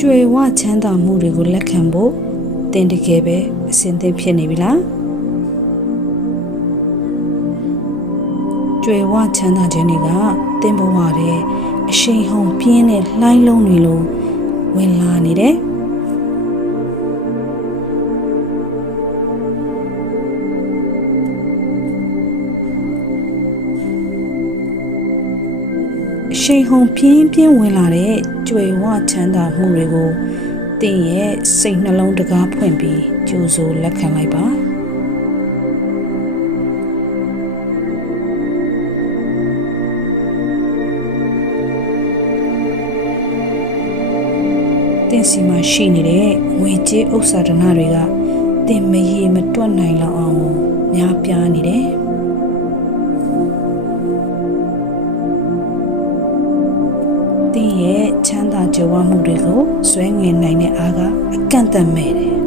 ကြွယ်ဝချမ်းသာမှုတွေကိုလက်ခံဖို့တင်တကယ်ပဲအစဉ်သင့်ဖြစ်နေပြီလားကြွယ်ဝချမ်းသာခြင်းတွေကတင်ဘဝတဲ့အရှိန်ဟုန်ပြင်းတဲ့လှိုင်းလုံးတွေလိုဝင်လာနေတယ်အရှိန်ဟုန်ပြင်းဝင်လာတဲ့ကြွယ်ဝချမ်းသာမှုတွေကိုတင်ရဲ့စိတ်နှလုံးတကားဖွင့်ပြီးကြိုးစိုးလက်ခံလိုက်ပါတင်စီမှာရှိနေတဲ့ငွေကြေးဥစ္စာဒနာတွေကတင်မရေမတွက်နိုင်လောက်အောင်များပြားနေတယ်တင်ရဲ့ချမ်းသာကြွယ်ဝမှုတွေကိုဆွဲငင်နိုင်တဲ့အားကအကန့်အသတ်မဲ့တယ်